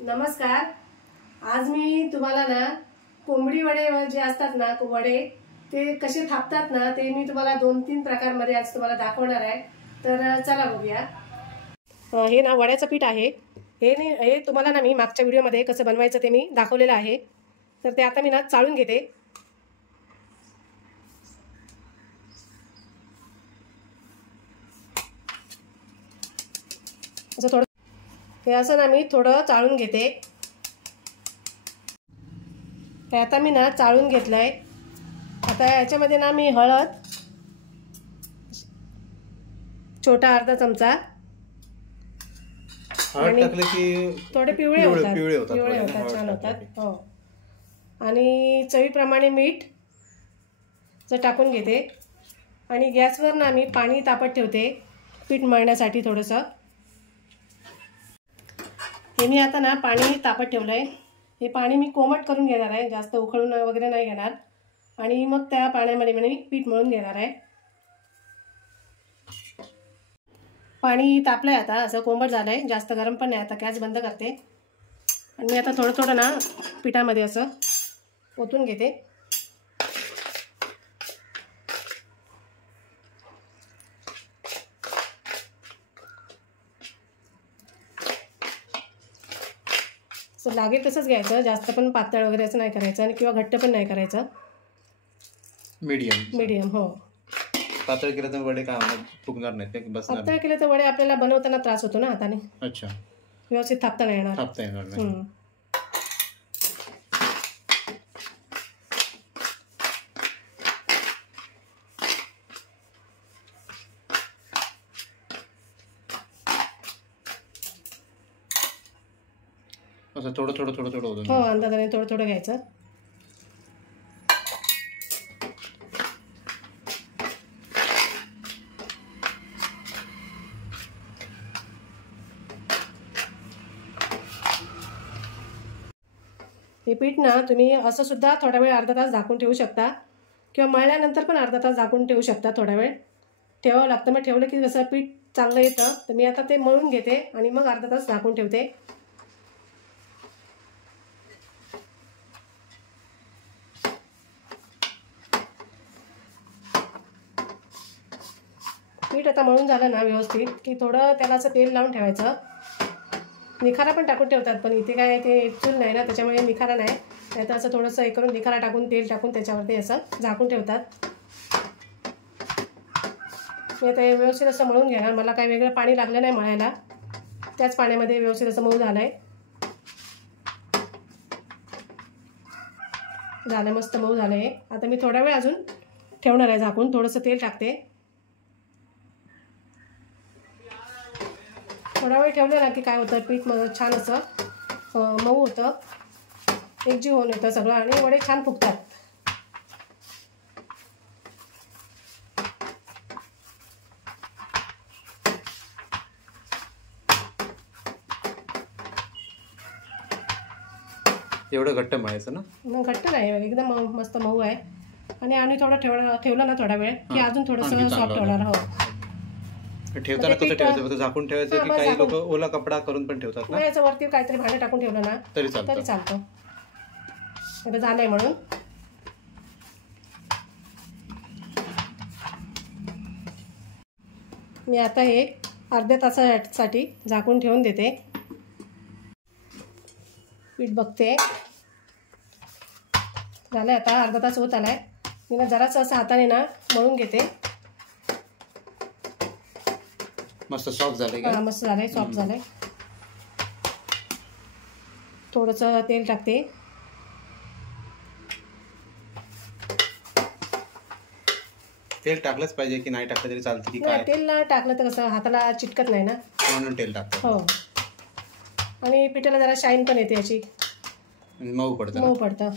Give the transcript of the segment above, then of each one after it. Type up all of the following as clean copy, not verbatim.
नमस्कार। आज मी तुम्हाला ना कोंबडी वडे जे असतात ना वडे ते कसे थापतात ना ते मी तुम्हाला 2-3 प्रकारमध्ये आज तुम्हाला दाखवणार आहे। तर चला बघूया। हे ना वड्याचं पीठ आहे। हे तुम्हाला ना मी मागच्या व्हिडिओमध्ये कसं बनवायचं ते मी दाखवलेलं आहे। तर ते आता मी ना चाळून घेते। असं थोडं हे असं ना मी थोडं चाळून घेते। हे आता मी ना चाळून घेतलंय। आता याच्यामध्ये ना मी हळद छोटा अर्धा चमचा टाकले की थोडे पिवळे होतात छान होतात। हो आणि चवीप्रमाणे मीठ टाकून घेते आणि गॅसवर ना मी पाणी तापत ठेवते पीठ मळण्यासाठी थोडंसं। हे मी आता ना पाणी तापत ठेवलंय। हे पाणी मी कोमट करून घेणार आहे, जास्त उकळून वगैरे नाही घेणार आणि मग त्या पाण्यामध्ये मी पीठ मळून घेणार आहे। पाणी तापलंय आता, असं कोमट झालंय, जास्त गरम पण नाही। आता गॅस बंद करते आणि मी आता थोडं थोडं ना पिठामध्ये असं ओतून घेते। असं लागेल तसंच घ्यायचं, जास्त पण पातळ वगैरे असं नाही करायचं आणि किंवा घट्ट पण नाही करायचं, मीडियम। हो पातळ केलं तर वडे काय फुगणार नाहीत का? बसणार? पातळ केलं तर वडे आपल्याला बनवताना त्रास होतो ना हाताने। अच्छा, व्यवस्थित थापता नाही येणार। असं थोडं होतं। हो अंदाजाने थोडं घ्यायचं। हे पीठ ना तुम्ही असं सुद्धा थोडा वेळ अर्धा तास झाकून ठेवू शकता किंवा मळल्यानंतर पण अर्धा तास झाकून ठेवू शकता। थोडा वेळ ठेवावं लागतं, मग ठेवलं की जसं पीठ चांगलं येतं। तर मी आता ते मळून घेते आणि मग अर्धा तास झाकून ठेवते। पीठ आता मळून झालं ना व्यवस्थित की थोडं त्याला असं तेल लावून ठेवायचं। निखारा पण टाकून ठेवतात, पण इथे काय ते चूल नाही ना त्याच्यामुळे निखारा नाही, तर असं थोडंसं हे करून निखारा टाकून तेल टाकून त्याच्यावरती असं झाकून ठेवतात। मी आता व्यवस्थित असं मळून घेणार। मला काही वेगळं पाणी लागलं नाही मळायला, त्याच पाण्यामध्ये व्यवस्थित असं मऊ झालंय। मस्त मऊ झालंय। आता मी थोडा वेळ अजून ठेवणार आहे झाकून, थोडंसं तेल टाकते। थोडा वेळ ठेवलं ना की काय होतं, पीठ छान असं मऊ होतं, एकजीव होऊन येतं सगळं आणि वडे छान फुगतात। एवढं घट्ट मळायचं ना? घट्ट नाही, एकदम मस्त मऊ आहे। आणि थोडं ठेवलं ना थोडा वेळ की अजून थोडंसं सॉफ्ट होणार। हो ठेवताना कसं ठेवायचं? फक्त झाकून ठेवायचं की काही लोक ओला कपडा करून पण ठेवतात ना? याचं वरती काहीतरी भांडं टाकून ठेवलं ना तरी चालतं। आता झालंय म्हणून मी आता हे अर्ध्या तासासाठी झाकून ठेवून देते। पीठ बघते, झालंय आता अर्धा तास होत आलाय। मी ना जरासं असं हाताने ना मळून घेते। मस्त सॉफ्ट झालंय का? मस्त झालंय, सॉफ्ट झालंय। थोडंसं तेल टाकते। तेल टाकलंच पाहिजे की नाही टाकलं तरी चालतं की काय? तेल टाकलं तर कसं हाताला चिटकत नाही ना, म्हणून तेल टाकतो। हो आणि पिठाला जरा शाईन पण येते, अशी मऊ पडतं।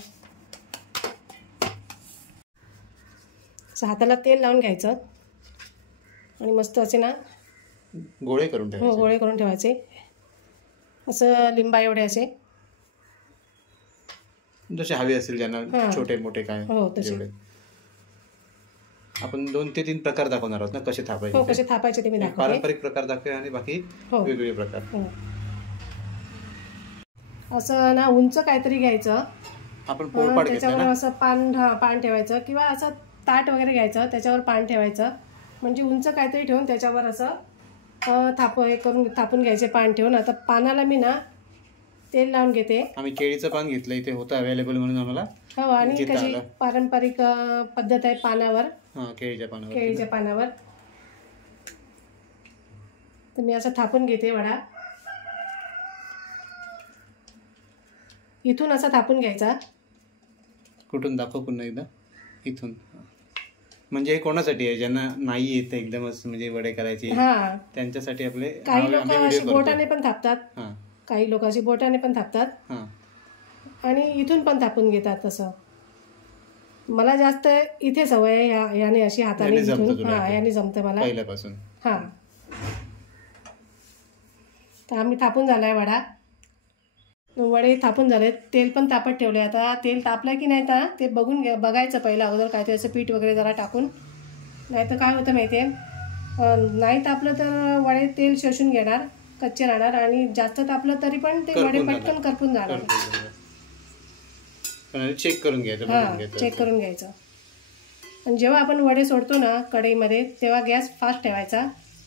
हाताला तेल लावून घ्यायचं आणि मस्त असे ना गोळे करून ठेवायचे। हो गोळे करून ठेवायचे, असं लिंबा एवढे असे जसे हवे असतील ज्यांना, छोटे मोठे काय हो तसे। आपण 2 ते 3 प्रकार दाखवणार आहोत ना कसे थापायचे। हो कसे थापायचे ते मी दाखवते। पारंपरिक प्रकार दाखवूया आणि बाकी वेगवेगळे प्रकार। असं ना उंच काहीतरी घ्यायचं, आपण पोळपाट त्याच्यावर असं पान ठेवायचं किंवा असं ताट वगैरे घ्यायचं, त्याच्यावर पान ठेवायचं, म्हणजे उंच काहीतरी ठेवून त्याच्यावर असं थापून घ्यायचे पान ठेवून. आता पानाला मी ना तेल लावून घेते. आम्ही केळीचं पान घेतलं, इथे होतं अवेलेबल म्हणून आम्हाला. हो, आणि कशी पारंपरिक पद्धत आहे पानावर, केळीच्या पानावर. तर मी असं थापून घेते वडा. इथून असा थापून घ्यायचा. कुठून दाखव पुन्हा एकदा. इथून. म्हणजे हे कोणासाठी आहे, ज्यांना नाही येत एकदमच म्हणजे वडे करायचे, त्यांच्यासाठी आपले. काही लोक अशी बोटाने पण थापतात, काही लोक अशी बोटाने पण थापतात, आणि इथून पण थापून घेतात. तसं मला जास्त इथे सवय आहे, याने अशी हाताने याने जमतं मला पहिल्यापासून. तर आम्ही थापून झालाय वडा. वडे थापून झाले, तेल पण तापत ठेवले. आता तेल तापलं की नाही तर ते बघायचं पहिलं अगोदर, काय ते असं पीठ वगैरे जरा टाकून. नाही तर काय होतं माहिती आहे, नाही तापलं तर वडे तेल शोषून घेणार, कच्चे राहणार, आणि जास्त तापलं तरी पण ते वडे पटकन करपून जाणार. चेक करून घ्यायचं. चेक करून घ्यायचं. आणि जेव्हा आपण वडे सोडतो ना कढईमध्ये, तेव्हा गॅस फास्ट ठेवायचा,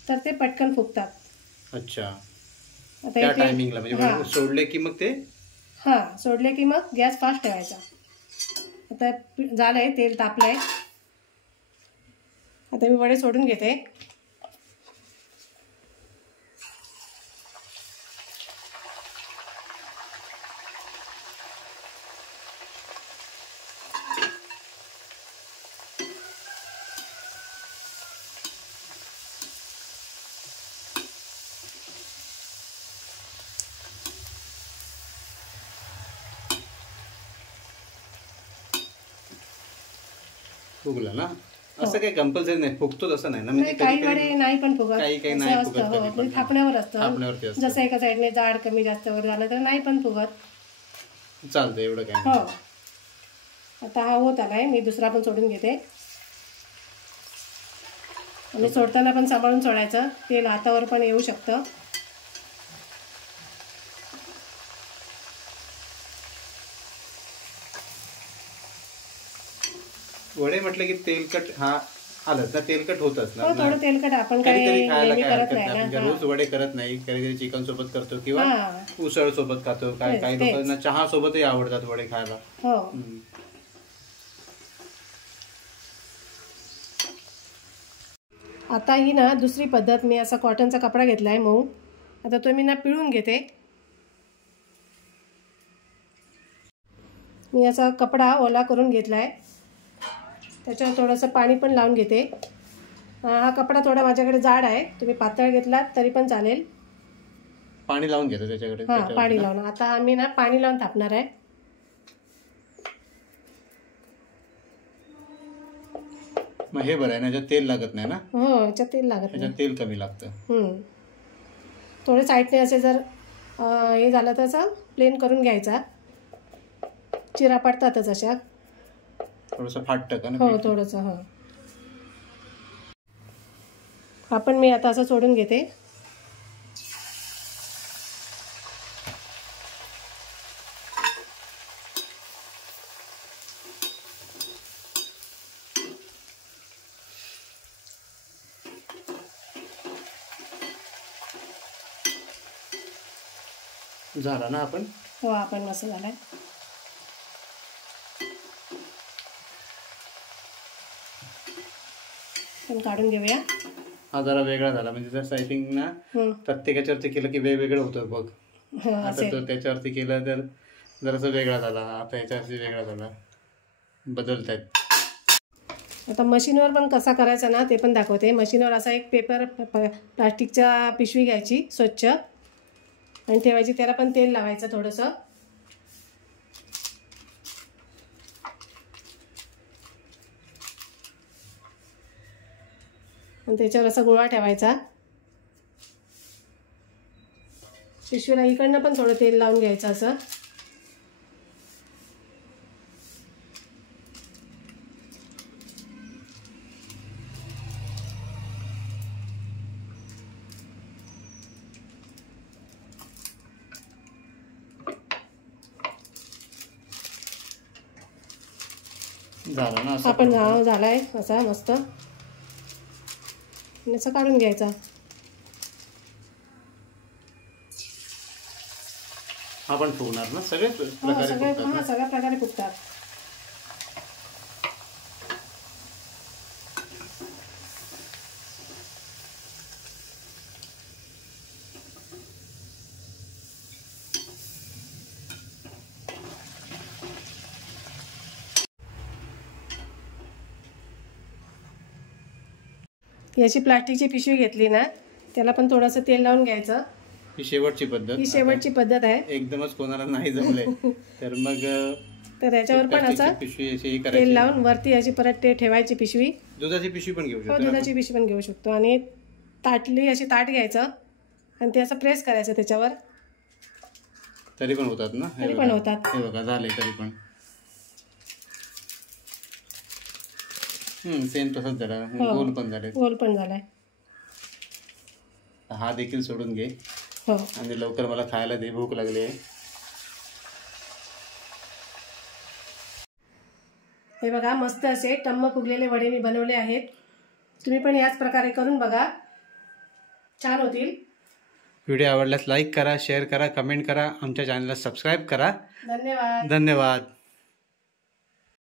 तर ते पटकन फुगतात. अच्छा, त्या टायमिंगला म्हणजे सोडले की मग ते सोडले की मग गॅस फास्ट ठेवायचा. आता झालंय, तेल तापलंय. आता मी वडे सोडून घेते. फुगला ना, असं काही कंपल्सरी नाही, फुगतो तसं नाही ना. म्हणजे काही वडे नाही पण फुगत, काही नाही फुगत, थापण्यावर असतं. जसं एका साईडने जाड कमी जास्त वगैरे झालं तर नाही पण फुगत, चालतं एवढं काय. आता हा होत आलाय, मी दुसरा पण सोडून घेते. आणि सोडताना पण सांभाळून सोडायचं, तेल हातावर पण येऊ शकतं. वडे म्हटलं की तेलकट आलं तर तेलकट होतच ना. थोडं तेलकट आपण काही करत नाही, रोज वडे करत नाही, कधीतरी चिकन सोबत करतो किंवा उसळ सोबत खातो. काही लोकांना चहा सोबतही आवडतात वडे खायला. आता ही ना दुसरी पद्धत, मी असा कॉटनचा कपडा घेतलाय मऊ. आता तो मी ना पिळून घेते. मी असा कपडा ओला करून घेतलाय, त्याच्यावर थोडंसं पाणी पण लावून घेते. हा कपडा थोडा माझ्याकडे जाड आहे, तुम्ही पातळ घेतलात तरी पण चालेल. पाणी लावून घेतो त्याच्याकडे. पाणी लावून. आता आम्ही ना पाणी लावून थापणार आहे. मग हे बरं आहे ना, याच्यात तेल लागत नाही ना. याच्यात तेल लागत नाही, तेल कमी लागतं. थोडे साईडने असे जर हे झालं तर असं प्लेन करून घ्यायचा. चिरा पडतातच अशा, थोडंसं फाटतं का ना. थोडंसं. आपण मी आता असं सोडून घेते. झाला ना आपण. आपण मस्त झालाय. पण काढून घेऊया. हा जरा वेगळा झाला, म्हणजे जर सायटिंग ना प्रत्येकाच्यावरती केलं की वेगवेगळं होतं बघ. आता तो त्याच्यावरती केलं तर जरासा वेगळा झाला, आता याच्यावरती वेगळा झाला, बदलतायत. आता मशीनवर पण कसा करायचा ना ते पण दाखवते. मशीनवर असा एक पेपर प्लास्टिकच्या पिशवी घ्यायची स्वच्छ आणि ठेवायची, त्याला पण तेल लावायचं थोडंसं. आणि त्याच्यावर असा गोळा ठेवायचा. पिशवीला इकडनं पण थोडं तेल लावून घ्यायचं असं. झाला ना हा पण झालाय असा मस्त. असं काढून घ्यायचा. आपण फुगणार ना सगळे सगळ्या प्रकारे फुगतात. याची प्लास्टिकची पिशवी घेतली ना, त्याला पण थोडंसं तेल लावून घ्यायचं. ही शेवटची पद्धत आहे. एकदमच कोणाला नाही जमले तर मग तर याच्यावर पण असं तेल लावून वरती अशी परत ते ठेवायची पिशवी. दुधाची पिशवी पण घेऊ शकतो. दुधाची पिशवी पण घेऊ शकतो. आणि ताटली अशी ताट घ्यायचं आणि ते असं प्रेस करायचं त्याच्यावर. तरी पण होतात ना. तरी पण होतात. हे बघा झाले तरी पण. सेम तसंच झाला. गोल पण झालाय. हा देखील सोडून घे. आणि लवकर मला खायला दे, भूक लागली आहे. हे बघा मस्त असे टम्म फुगलेले वडे मी बनवले आहेत. तुम्ही पण याच प्रकारे करून बघा, छान होतील. व्हिडिओ आवडल्यास लाईक करा, शेअर करा, कमेंट करा, आमच्या चॅनलला सबस्क्राईब करा. धन्यवाद. धन्यवाद.